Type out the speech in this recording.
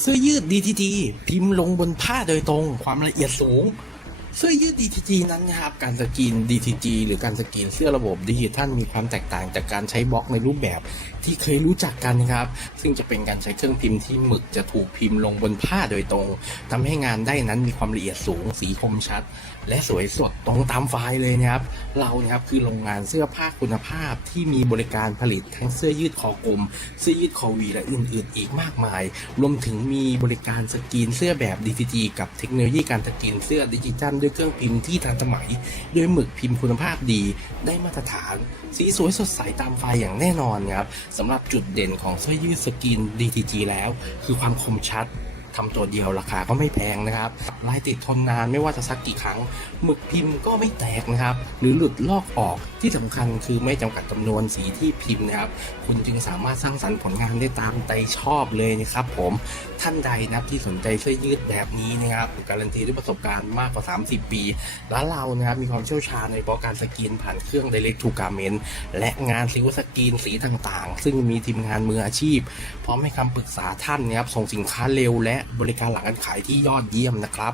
เสื้อยืด DTT พิมพ์ลงบนผ้าโดยตรงความละเอียดสูง เสื้อยืด DTG นั้นนะครับการสกรีน DTG หรือการสกรีนเสื้อระบบดิจิทัลมีความแตกต่างจากการใช้บล็อกในรูปแบบที่เคยรู้จักกันนะครับ ซึ่งจะเป็นการใช้เครื่องพิมพ์ที่หมึกจะถูกพิมพ์ลงบนผ้าโดยตรงทำให้งานได้นั้นมีความละเอียดสูงสีคมชัด และสวยสดตรงตามไฟล์เลยนะครับ เรานะครับคือโรงงานเสื้อผ้าคุณภาพที่มีบริการผลิตทั้งเสื้อยืดคอกลม เสื้อยืดคอวีและอื่นๆ อีกมากมาย รวมถึงมีบริการสกรีนเสื้อแบบ DTG กับเทคโนโลยีการสกรีนเสื้อดิจิทัลด้วยเครื่องพิมพ์ที่ทันสมัย ด้วยหมึกพิมพ์คุณภาพดี ได้มาตรฐาน สีสวยสดใสตามไฟอย่างแน่นอนครับสำหรับจุดเด่นของเสื้อยืดสกรีน DTG แล้ว คือความคมชัด ทำตัวเดียวราคาก็ไม่แพงนะครับลายติดทนนานไม่ว่าจะซักกี่ครั้งหมึกพิมพ์ก็ไม่แตกนะครับ หรือหลุดลอกออกที่สำคัญคือไม่จำกัดจำนวนสีที่พิมพ์นะครับ คุณจึงสามารถสร้างสรรค์ผลงานได้ตามใจชอบเลยนะครับ ผมท่านใดนะครับที่สนใจเสื้อยืดแบบนี้นะครับการันตีด้วยประสบการณ์มากกว่า 30 ปีร้านเรานะครับมีความเชี่ยวชาญในเฉพาะการสกรีนผ่านเครื่อง Direct to Garment และงานซิลสกรีนสีต่างๆ ซึ่งมีทีมงานมืออาชีพ พร้อมให้คำปรึกษาท่านนะครับส่งสินค้าเร็วและบริการหลังการขายที่ยอดเยี่ยมนะครับ